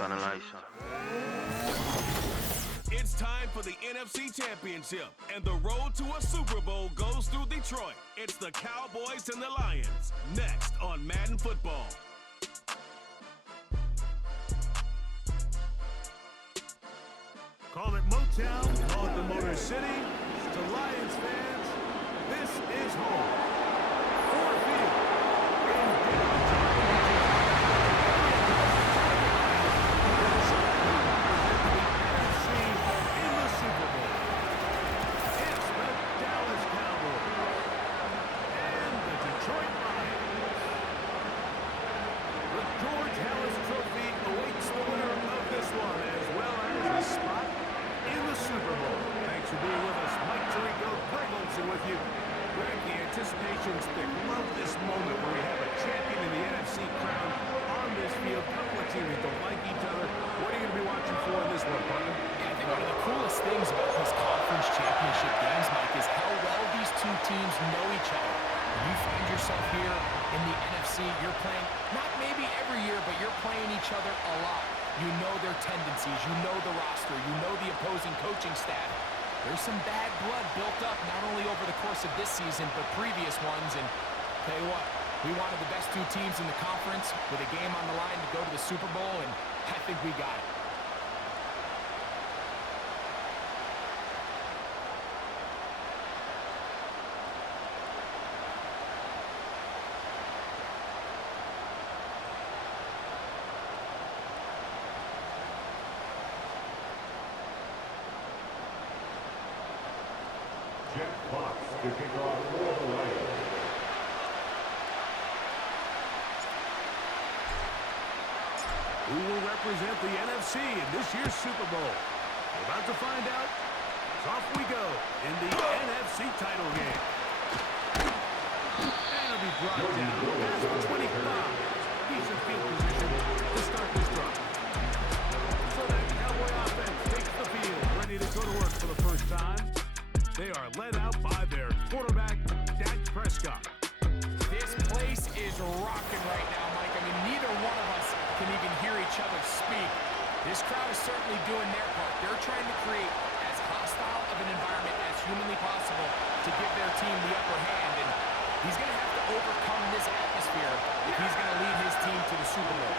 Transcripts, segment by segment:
Analyzer. It's time for the NFC Championship, and the road to a Super Bowl goes through Detroit. It's the Cowboys and the Lions, next on Madden Football. Call it Motown, call it the Motor City. To Lions fans, this is home. Ford Field in downtown NFC in the Super Bowl. It's the Dallas Cowboys and the Detroit Lions. The George Hallis Trophy awaits the winner of this one, as well as a spot in the Super Bowl. Thanks for being with us. Mike Tirico, Greg Olsen with you. Greg, the anticipation's thick. Love this moment where we have a champion in the NFC crown on this field. Couple of teams that don't like each other. What are you going to be watching for in this one, partner? Yeah, I think one of the coolest things about these conference championship games, Mike, is how well these two teams know each other. When you find yourself here in the NFC, you're playing, not maybe every year, but you're playing each other a lot. You know their tendencies, you know the roster, you know the opposing coaching staff. There's some bad blood built up not only over the course of this season, but previous ones. And tell you what, we wanted the best two teams in the conference with a game on the line to go to the Super Bowl, and I think we got it. To kick off for the Lions. Who will represent the NFC in this year's Super Bowl? We're about to find out. So off we go in the NFC title game. And it'll be brought down as 25. Decent field position to start this drive. So that Cowboy offense takes the field, ready to go to work for the first time. They are led out by their quarterback, Dak Prescott. This place is rocking right now, Mike. I mean, neither one of us can even hear each other speak. This crowd is certainly doing their part. They're trying to create as hostile of an environment as humanly possible to give their team the upper hand. And he's going to have to overcome this atmosphere if he's going to lead his team to the Super Bowl.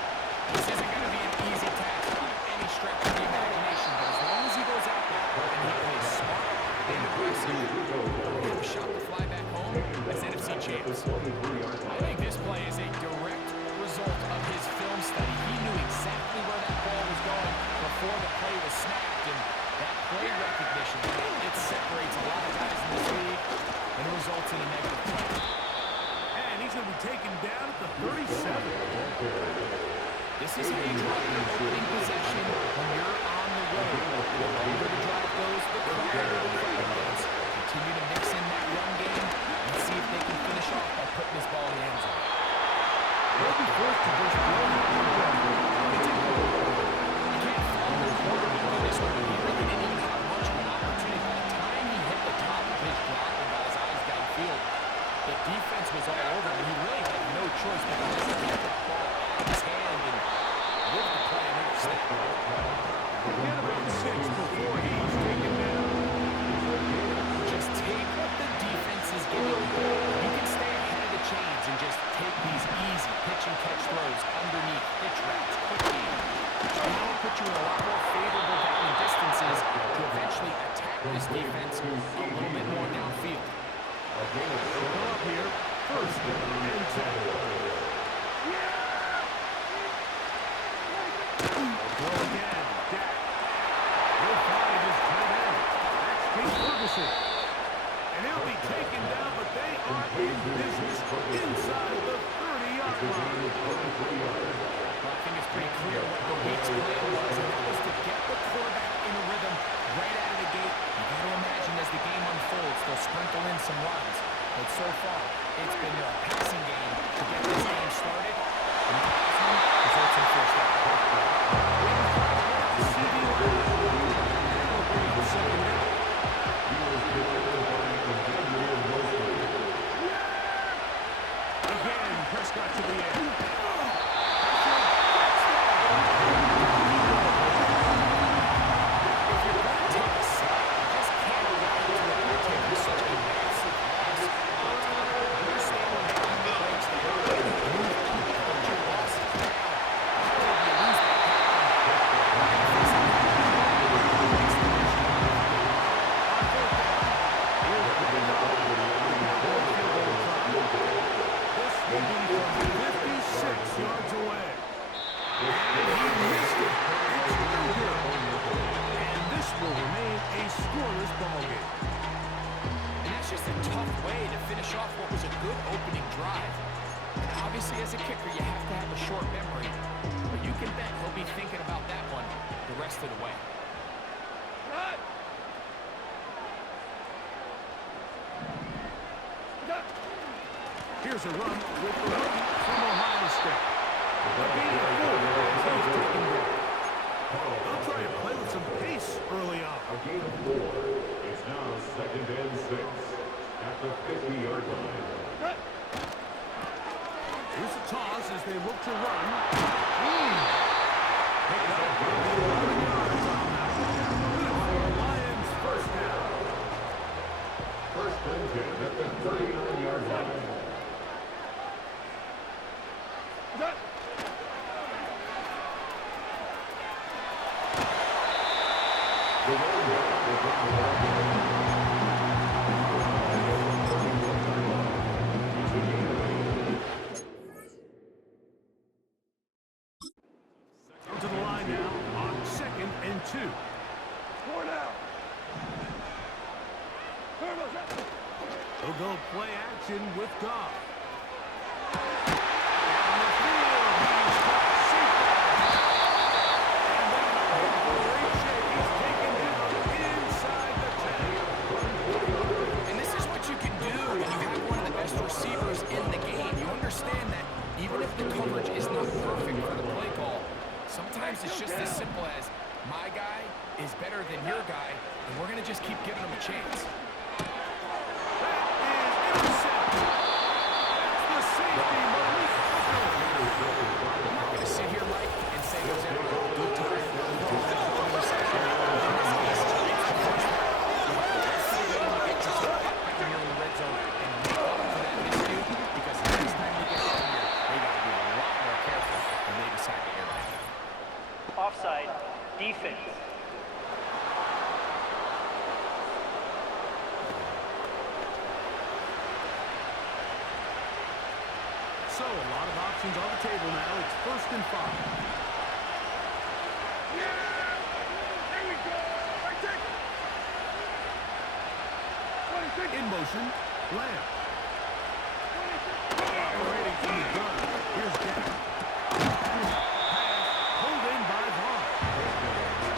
This isn't going to be an easy task by any stretch of the imagination, but as long as he goes out there and he plays smart, give a shot to fly back home as NFC champs. I think this play is a direct result of his film study. He knew exactly where that ball was going before the play was snapped, and that play recognition, it separates a lot of guys in this league, and it results in a negative play. And he's going to be taken down at the 37. This is how you drop your opening possession when you're on the road. The longer the drive goes, the quieter the crowd gets. Continue to mix in that run game and see if they can finish off by putting this ball in the end zone. They'll be forced to just throw it on the run. It's a goal. You can't fault the quarterback on this one, but he really didn't even have much of an opportunity. By the time he hit the top of his drop and got his eyes downfield, the defense was all over him. He really had no choice but to just get the ball out of his hand and live the play another step. Get about 6 before he's taken down. Just take what the defense is giving you. You can stay ahead of the chains and just take these easy pitch and catch throws underneath pitch routes, quick game. That'll put you in a lot more favorable down and distances to eventually attack this defense a little bit more downfield. Come up here, first and 10. Throw again, Dak. He'll find his tight end. That's Pete Ferguson. And he'll be taken down, but they are in business inside the 30-yard line. Well, I think it's pretty clear what the week's plan was, and that was to get the quarterback in a rhythm right out of the gate. You got to imagine as the game unfolds, they'll sprinkle in some runs. But so far, it's been their passing game to get this game started, and the passing results in first down. Again, Prescott to the end. Here's a run with the rookie from Ohio State. A gain of 4 as he's taken down. They'll try and play with some pace early on. A gain of 4. It's now 2nd and 6 at the 50-yard line. Here's a toss as they look to run. Picked up for 11 yards on that one. Good for the Lions' first down. 1st and 10 at the 39-yard line. To the line now on 2nd and 2. They'll go play action with Goff. Down the field, he's got and great shape. He's taken down inside the 10. And this is what you can do when you have one of the best receivers in the game. You understand that even if the coverage is not perfect for the play call, sometimes it's just as simple as my guy is better than your guy, and we're going to just keep giving him a chance. Offside, defense. So, a lot of options on the table now. It's 1st and 5. In motion, Lamb. Operating from the gun. Here's Jack. Pulled in by Vaughn.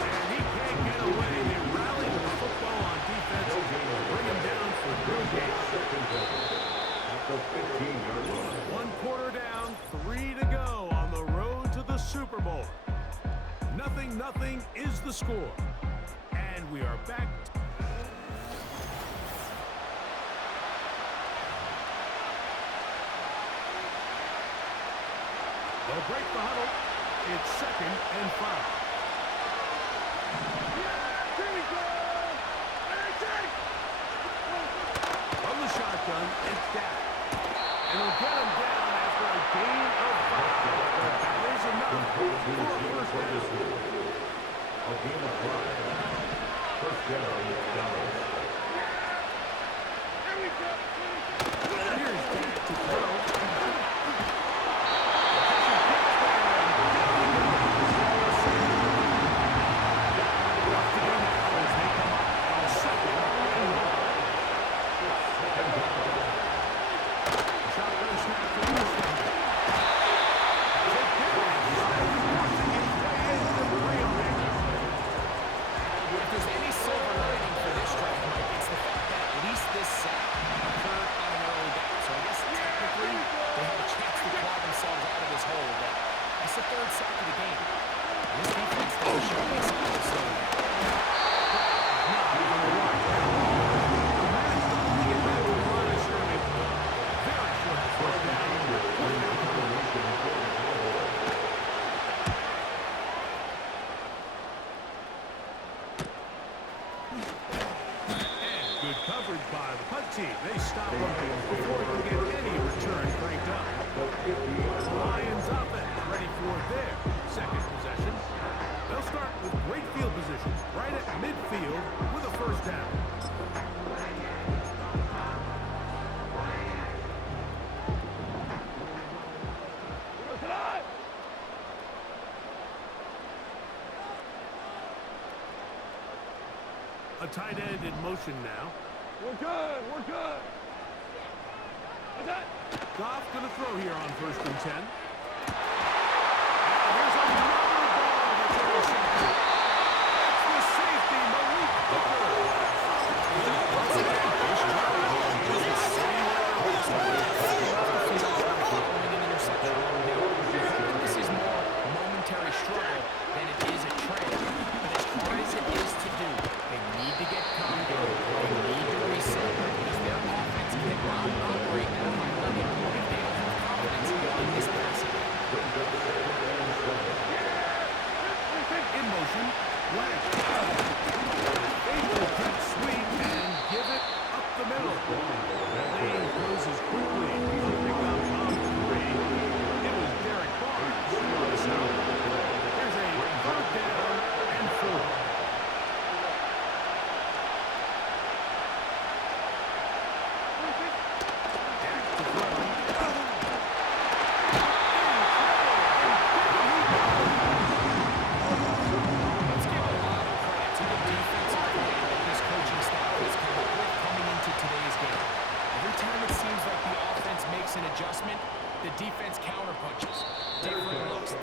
And he can't get away. They rally with the football on defense. Bring him down for good game. At the 15-yard line. 1 quarter down, 3 to go on the road to the Super Bowl. 0-0 is the score. And we are back. They'll break the huddle. It's 2nd and 5. From the shotgun, it's down. And we'll get him down after a gain of 5. But that is enough for a first down. A gain of 5. 1st down, Dallas. Here's Dak to throw. Good coverage by the punt team. They stop him before he can get any return cranked up. Lions offense ready for their 2nd possession. They'll start with great field position right at midfield with a 1st down. A tight end in motion now. We're good. We're good. Goff going to throw here on 1st and 10. And here's another ball that's intercepted. It's the safety, Malik Hooker. Once again, this drive is the same way.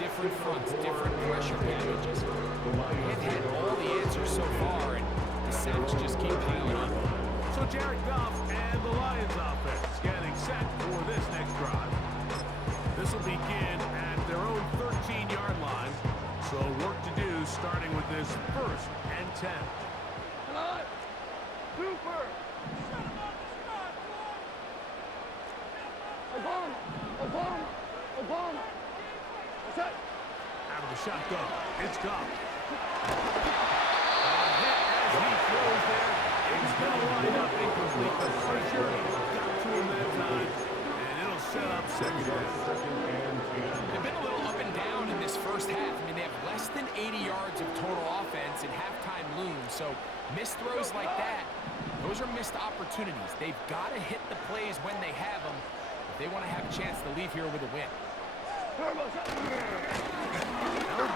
different fronts, different pressure packages. They've had all the answers so far, and the sacks just keep piling up. So Jared Goff and the Lions offense getting set for this next drive. This will begin at their own 13-yard line. So work to do starting with this 1st and 10. Super! Obama! What's that? Out of the shotgun, it's Goff. Hit as he throws there. It's going to line up incomplete. The pressure got to him that time, and it'll set up second down. They've been a little up and down in this first half. I mean, they have less than 80 yards of total offense and halftime looms. So missed throws like that, those are missed opportunities. They've got to hit the plays when they have them if they want to have a chance to leave here with a win. They'll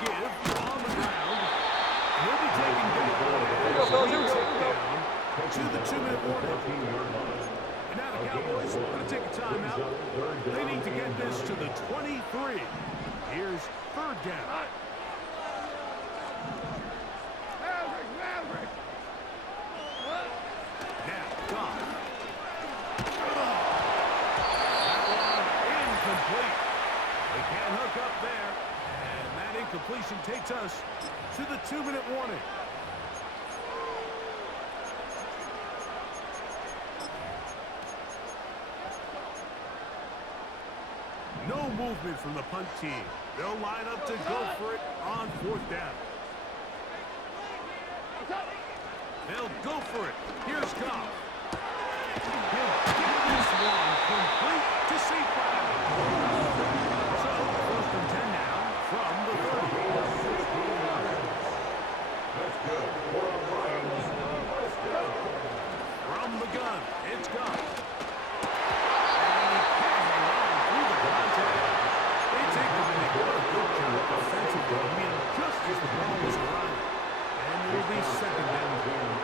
give on the ground. He'll be taken down. To the 2-minute warning. And now the Cowboys are going to take a timeout. They need to get this to the 23. Here's 3rd down. Maverick! Now, Goff. That one incomplete. They can't hook up there. And that incompletion takes us to the 2-minute warning. No movement from the punt team. They'll line up to go for it on 4th down. They'll go for it. Here's Goff. He'll get this one complete to St. Brown. So, 1st and 10 now from the 30. That's good. From the gun, it's Goff. And he can't hang on through the contact. They take the big. What a good job offensively. I mean, just as the ball was arriving. And it'll be 2nd down.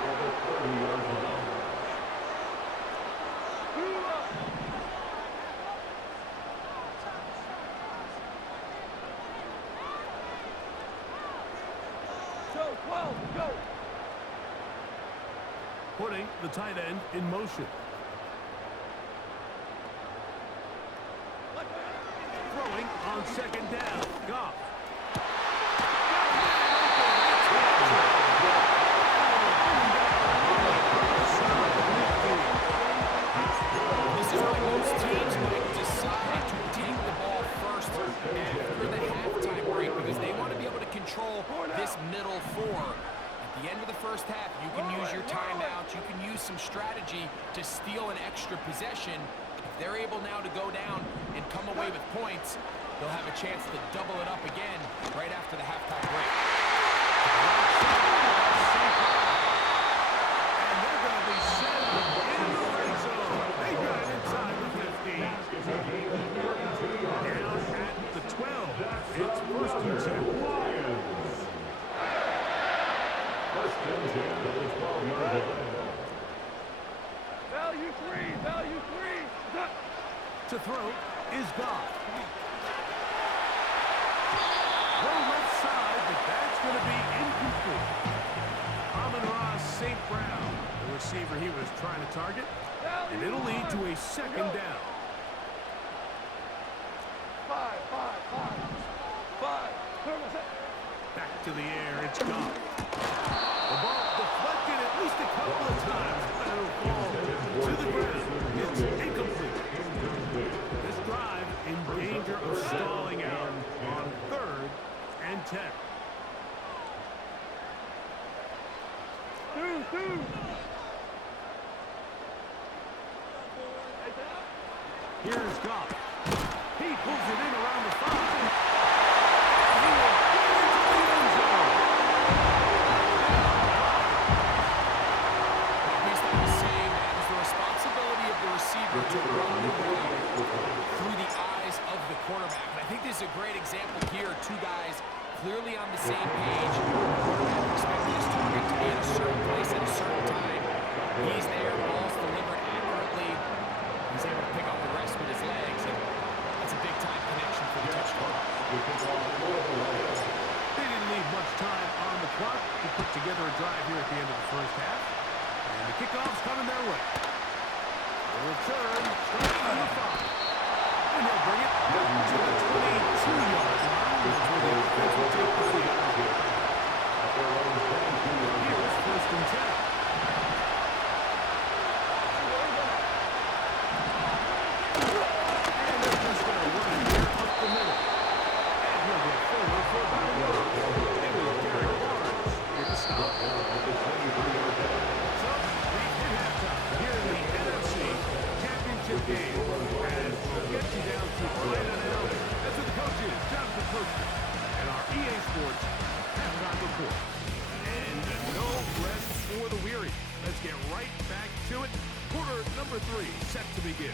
Over 30 yards line. So 12, go! Putting the tight end in motion. Throwing on 2nd down. Goff. This is why most teams might decide to take the ball first after the halftime break because they want to be able to control this middle 4. At the end of the first half, you can use your timeouts, you can use some strategy to steal an extra possession. If they're able now to go down and come away with points, they'll have a chance to double it up again right after the halftime break. And they're going to be set in the red zone. They got it inside the 15. Down at the 12. It's 1st and 10. Value 3! To throw is Goff. Throw left side, but that's going to be incomplete. Amon-Ra St. Brown, the receiver he was trying to target, and it'll lead to a 2nd down. 5. Back to the air, it's Goff. The ball deflected at least a couple of times, but it'll fall to the ground. It's incomplete. This drive in danger of stalling out on 3rd and 10. Two. Here's Goff. He pulls it in around the 5. To run the ball through the eyes of the quarterback. And I think this is a great example here. 2 guys clearly on the same page. The quarterback expected his target to be in a certain place at a certain time. He's there, ball's delivered accurately. He's able to pick up the rest with his legs, and that's a big-time connection for the touchdown. much time on the clock to put together a drive here at the end of the first half. And the kickoff's coming their way. The return starting on the 5. And he'll bring it to the 22-yard line. That's where the offense will take the field. Here's first and 10. Championship game, and we'll get you down to Madden NFL. That's what the coach is, Jonathan Coachman, and our EA Sports halftime report. And no rest for the weary. Let's get right back to it. Quarter number 3 set to begin.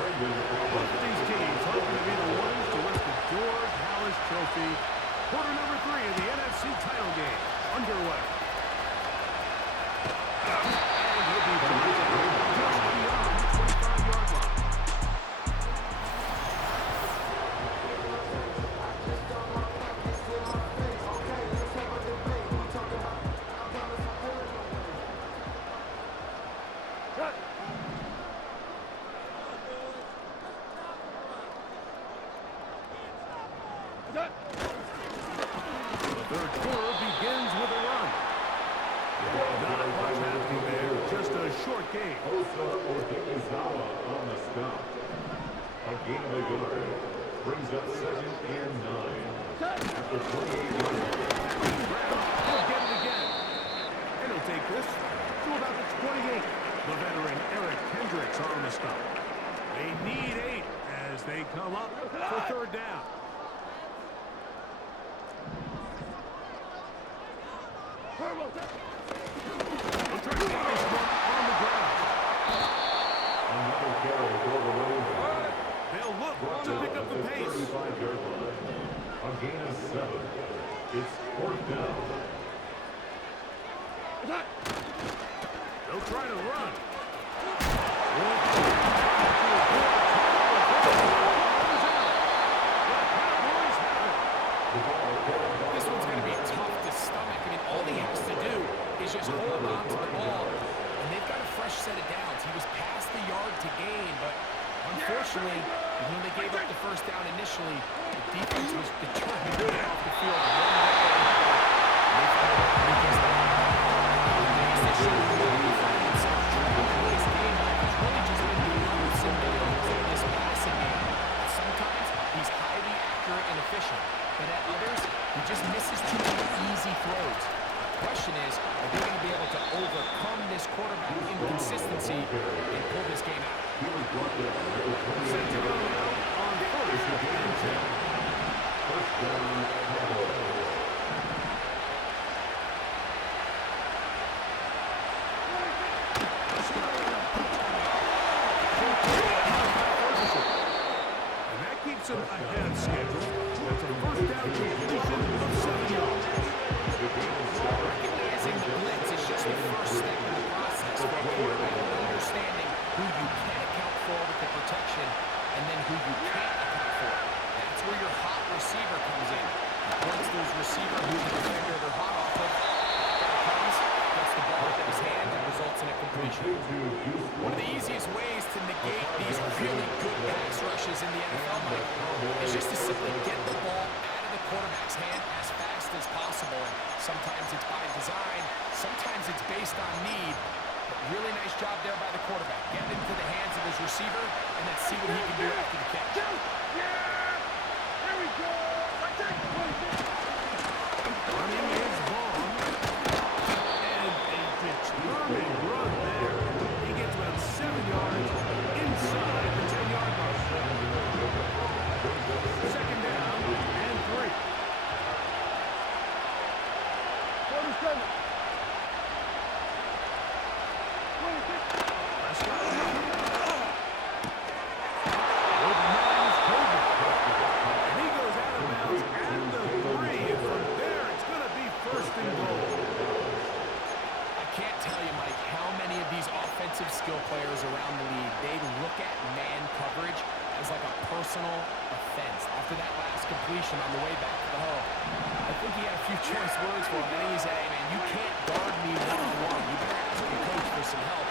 Both of these teams hoping to be the ones to lift the George Halas Trophy. Quarter number 3 of the NFC title game underway. And he'll be brought down just beyond the 25-yard line. The third quarter begins with a run. Not much happening there, just a short game. Osawa on the stop. A gain of a yard. Brings up 2nd and 9. After 28 yards. He'll get it again. And he'll take this to about the 28. The veteran Eric Hendricks on the stop. They need 8 as they come up for third down. They'll try to get this one on the ground. Another carry for the Ravens. They'll look to pick up the pace. 35-yard line. A gain of 7. It's 4th down. They'll try to run. This one's going to be tough to stomach. I mean, all he has to do is just hold on to the ball. And they've got a fresh set of downs. He was past the yard to gain, but unfortunately, when they gave up the first down initially, the defense was determined to get off the field. Sometimes he's highly accurate and efficient, but at others, he just misses too many easy throws. The question is, are they going to be able to overcome this quarterback inconsistency and pull this game out? Set to go now on 1st and 10. First down, Cowboys. And that keeps him ahead of schedule. That's a first down completion of 7 yards. Recognizing the blitz is just the first step in the process for a quarterback, understanding who you can account for with the protection and then who you can't account for. That's where your hot receiver comes in. Once there's receiver who the defender they're hot off of, comes, gets the ball into his hand and results in a completion. One of the easiest ways to negate these really good pass rushes in the NFL, Mike, is just to simply get the ball out of the quarterback's hand as fast as possible. And sometimes it's by design, sometimes it's based on need. But really nice job there by the quarterback. Get it into the hands of his receiver and then see what he can do after the catch. Here we go. Running is Vaughn. And a determined run there. He gets about 7 yards inside the 10-yard line. 2nd down and 3. 47. 26. Prescott. With Miles Tobin. And he goes out of bounds at the 3. And from there, it's going to be 1st and goal. players around the league, they look at man coverage as like a personal offense. After that last completion on the way back to the hole, I think he had a few choice words for him. I think he said, hey, man, you can't guard me one-on-one. You better ask your coach for some help.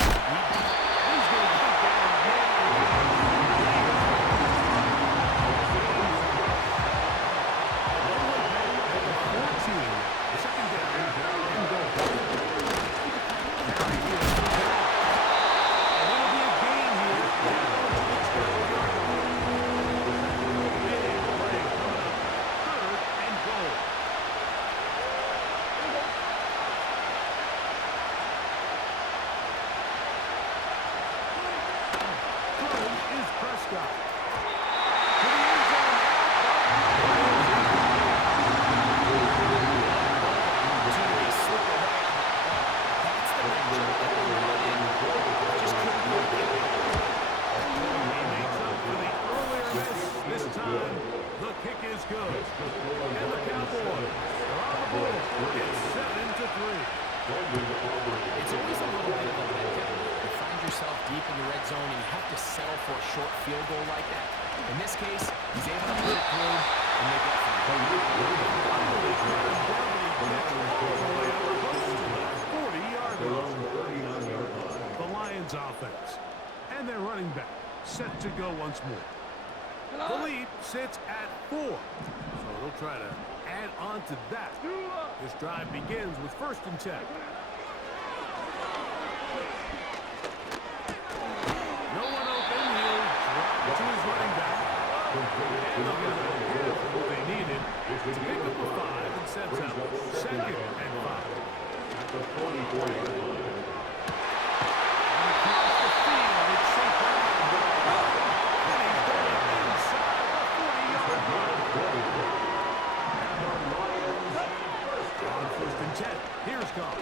He's going to put down It's always a little bit of a letdown. You find yourself deep in the red zone and you have to settle for a short field goal like that. In this case, he's able to put it through and they get through. 40-yard line. The Lions offense. And their running back set to go once more. The lead sits at 4. So they'll try to add on to that. This drive begins with 1st and 10. No one open. He'll drop it to his running back. And they'll get what they needed to pick up a 5 and sets up 2nd and 5. At the 44-yard line. Across the field, it's St. Brown. And he's going inside the 40-yard line. On 1st and 10, here's Goff.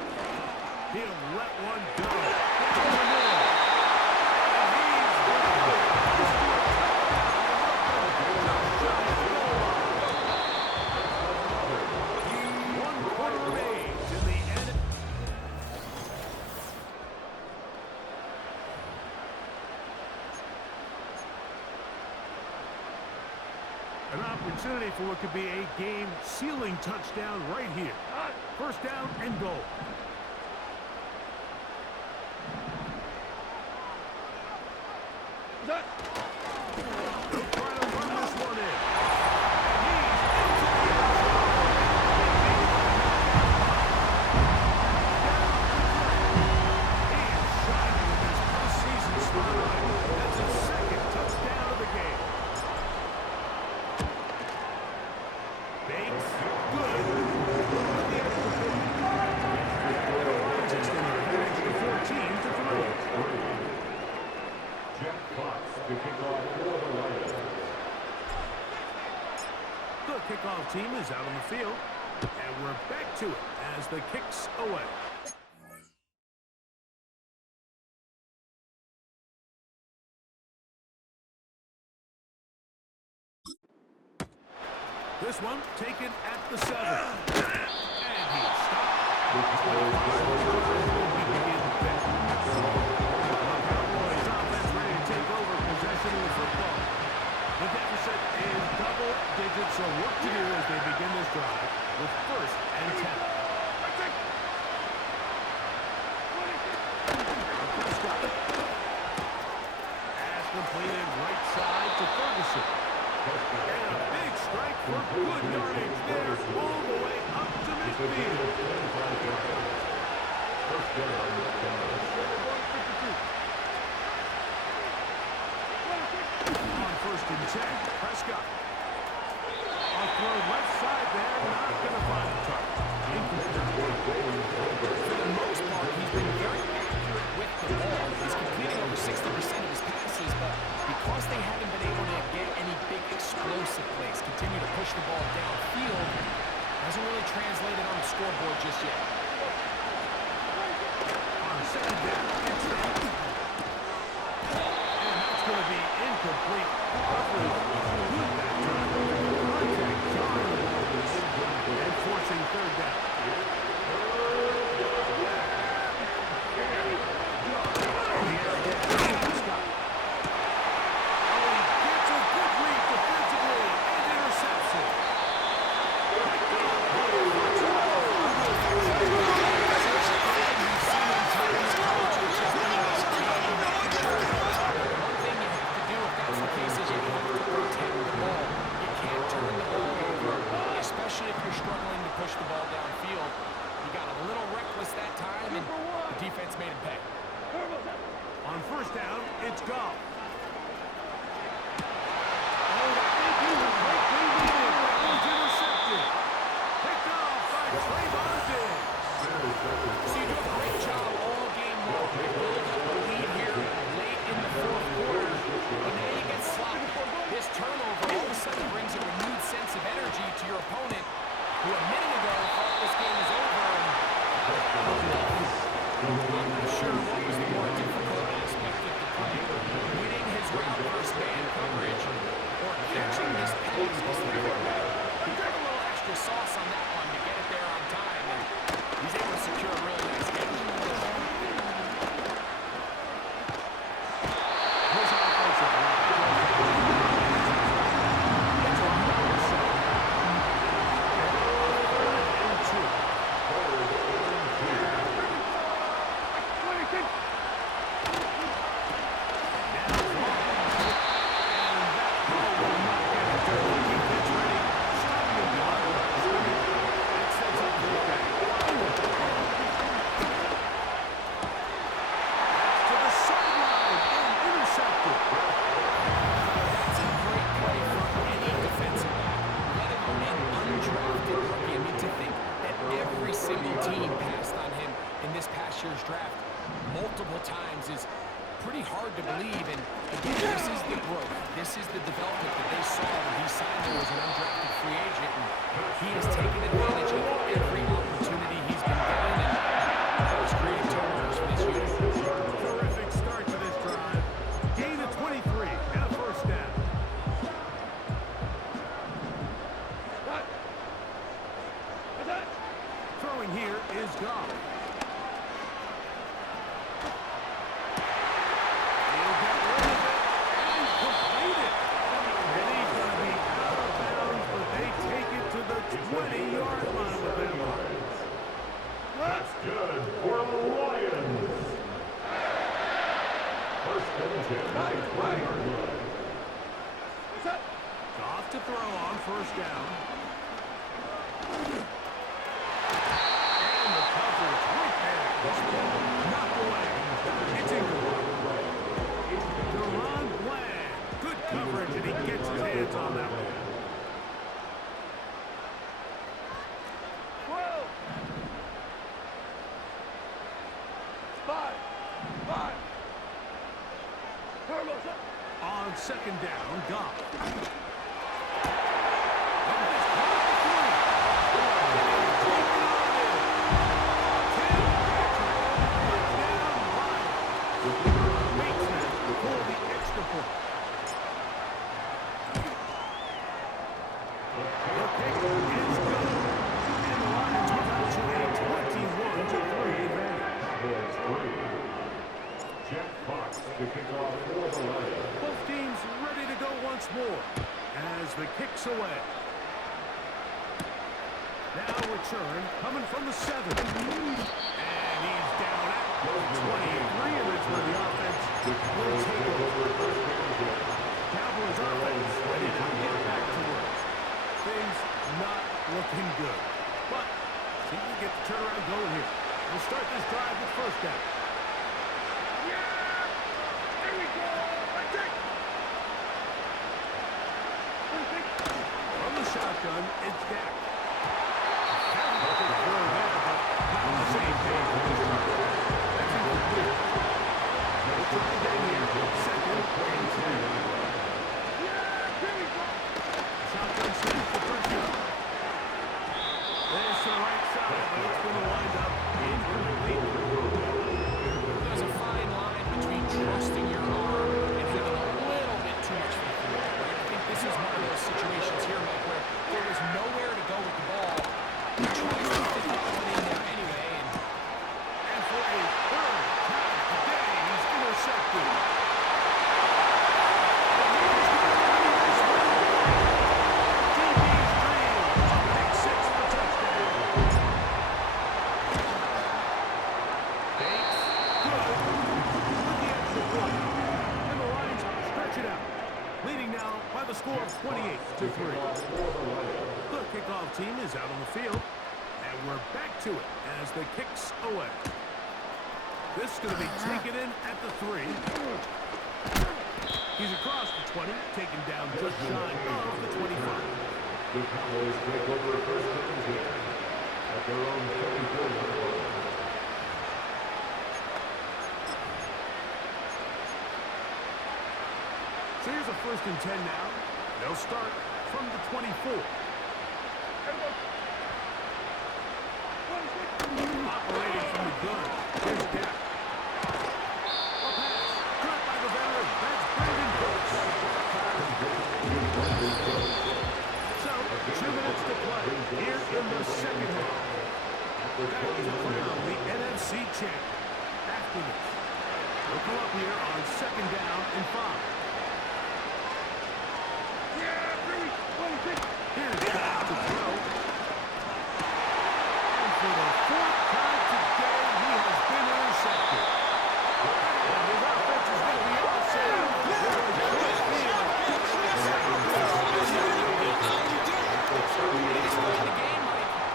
He'll let one go. Down the middle. And he's going. 1 quarter remains in the end. An opportunity for what could be a game-sealing touchdown right here. 1st down and goal. They'll try to run this one in. And he's into the end zone. He is shining in this postseason spotlight. That's his 2nd touchdown of the game. Bates, good. With the extra point. The Lions extend their advantage to 14-3. Jeff Fox to kick off for the Lions. The kickoff team is out on the field, and we're back to it as the kicks away. This one taken at the 7. And he's stopped. Cowboys offense ready to take over possession of the football. The deficit is double digits, so work to do as they begin this drive with 1st and 10. Pass completed right side to Ferguson. And a big strike for good yardage there, all the way up to midfield. On 1st and 10, Prescott. Off throw left side there, not going to find the target. For the most part, he's been very accurate with the ball. He's completing over 60% of his passes, but because they haven't been able to get any big explosive plays, continue to push the ball downfield, hasn't really translated on the scoreboard just yet. On 2nd down, it's down. And that's going to be incomplete. Coverage good that time. Contact John and forcing 3rd down. The struggling to push the ball downfield. He got a little reckless that time, and the defense made him pay. On first down, it's Goff. Intercepted. Picked off by Trayvon Diggs. So you do a great job all game long to build up a lead here late in the fourth quarter. But now you get sloppy. This turnover all of a sudden brings a renewed sense of energy to your opponent, who a minute ago thought this game was over. I'm not sure what was the more difficult aspect of the play, winning his route versus man coverage, or catching this pass as the quarterback. He got a little extra sauce on that one to get it there on time, and he's able to secure a really nice catch. Draft multiple times is pretty hard to believe, and again, this is the growth, this is the development that they saw when he signed there as an undrafted free agent, and he has taken advantage of every opportunity he's been given, and that was creating turnovers for this unit. Terrific start to this drive. Gain of 23 and a first down. Throwing here is Goff. That's good for the Lions. First and 10. Goff to throw on first down. And the coverage right there. This ball knocked away. It's incomplete. Deron Bland. Good coverage, and he gets his hands on that one. On second down, Goff. Both teams ready to go once more as the kick's away. Now return coming from the 7. And he's down at 23, and that's where the offense will take over. Cowboys offense ready to get back to work. Things not looking good. But see if we get the turnaround going here. We'll start this drive with first down. From the shotgun, it's Dak. Perfect throw there, but not on the same page. That's incomplete. We'll try again here. Second and 10. Shotgun snap for first down. There's the right side, but it's going to wind up incomplete. There's a fine line between trusting your arm and having a little bit too much faith in it. I think this is one of those situations here, Mike, where there was nowhere to go with the ball. He tries to fit the ball in there anyway, And for a third time today, he's intercepted. Leading now by the score of 28-3. The kickoff team is out on the field. And we're back to it as the kick's away. This is going to be taken in at the 3. He's across the 20, taken down just shy of the 25. The Cowboys take over first down here at their own 34-yard line. So here's a 1st and 10 now. They'll start from the 24. Operating from the gun. Here's Gap. A pass. Caught by the veteran. That's Brandon Brooks. So, 2 minutes to play here in the second half. Back to crown the NFC champ. After this, they'll come up here on 2nd down and 5. Here's Gap to throw. And for the 4th time today, he has been intercepted. And his offense is going to be on the same.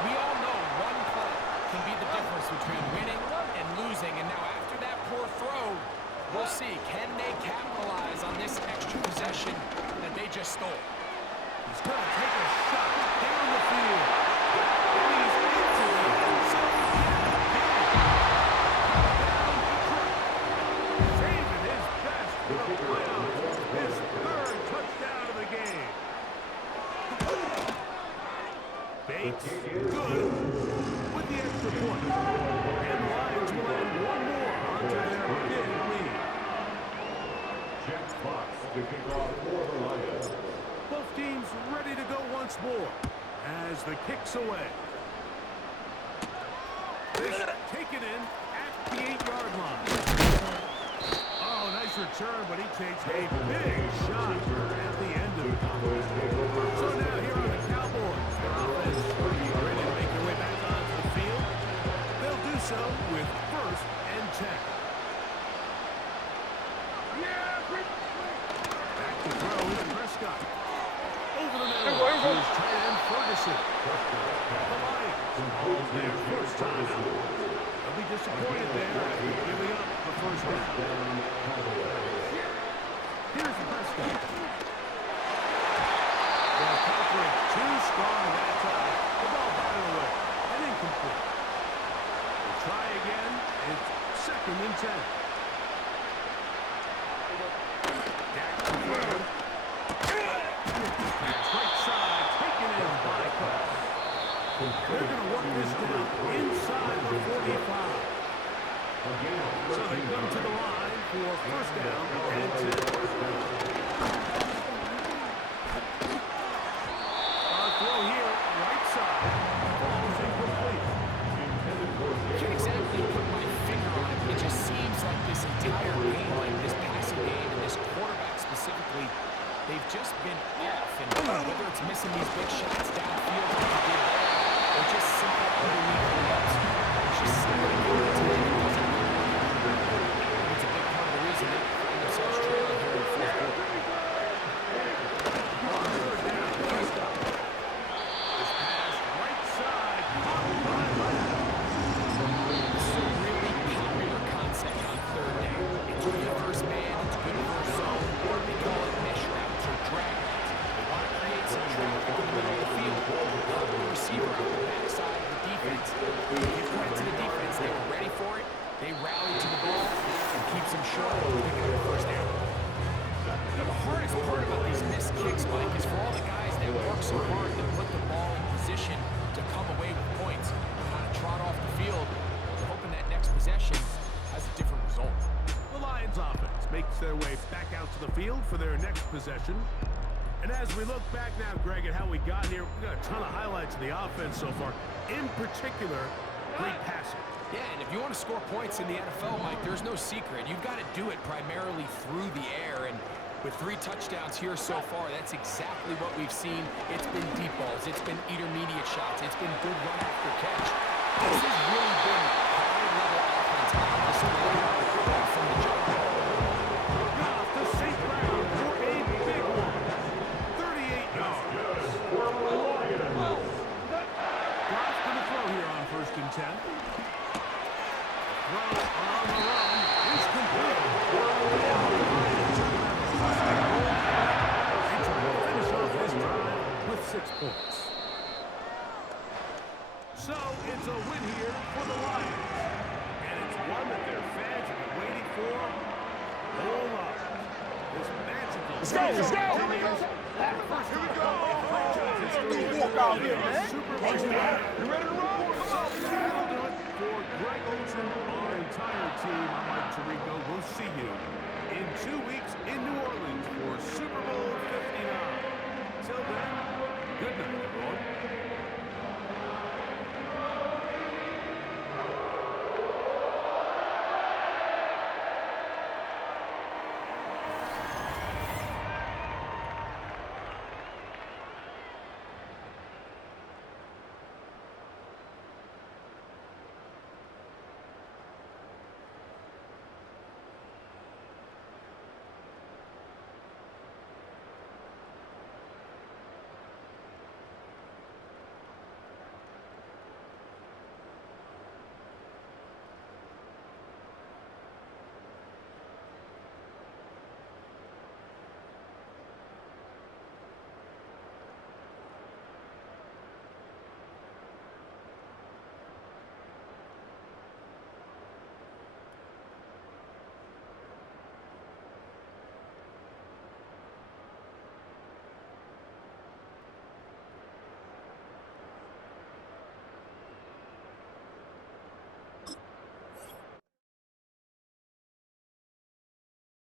We all know one play can be the difference between winning and losing. And now after that poor throw, we'll see. Can they capitalize on this extra possession that they just stole? He's going to take a shot down the field. And he's into the end zone again. Saving his best for the playoffs. His 3rd touchdown of the game. Bates, good with the extra point. And the Lions will add one more onto their big lead. Jack Fox to kick off for the Lions. Both teams ready to go once more as the kick's away. This taken in at the 8-yard line. Oh, nice return, but he takes a big shot at the end of it. So now here are the Cowboys. Their offense ready to make their way back onto the field. They'll do so with 1st and 10. Back to throw is Prescott. Over the middle, here's tight end Ferguson. The Lions hold their 1st time out. They'll be disappointed there after giving up the 1st down. Here's Prescott. Well, coverage too strong that time. The ball batted away and incomplete. They try again. It's 2nd and 10. Dak to throw. Right side, taken in by Cook. They're going to work this down inside the 45. So they come to the line for 1st down and 10. Throw here, right side. Ball's incomplete. Can't exactly put my finger on it, but it just seems like this entire game, like this passing game and this quarterback specifically, they've just been off. And whether it's missing these big shots downfield like they did there, or just simply underneath the nets, it's just something that doesn't work. It's a big part of the reason they find themselves trailing here in the 4th quarter. So hard to put the ball in position to come away with points, kind of trot off the field, hoping that next possession has a different result. The Lions offense makes their way back out to the field for their next possession. And as we look back now, Greg, at how we got here, we've got a ton of highlights of the offense so far. In particular, great passing. Yeah, and if you want to score points in the NFL, Mike, there's no secret. You've got to do it primarily through the air, and with 3 touchdowns here so far, that's exactly what we've seen. It's been deep balls. It's been intermediate shots. It's been good run after catch. This has really been high-level offense on display from the jump. Off to St. Brown for a big one. 38 yards. Goff going to throw here on first and 10. Throw on the run is complete. Finish off this drive with 6 points. So it's a win here for the Lions. And it's one that their fans have been waiting for. Hold on. This magical... Let's go, let's go! Here we go! First, here we go! Do walk out here, man. Super Bowl. You ready to roll?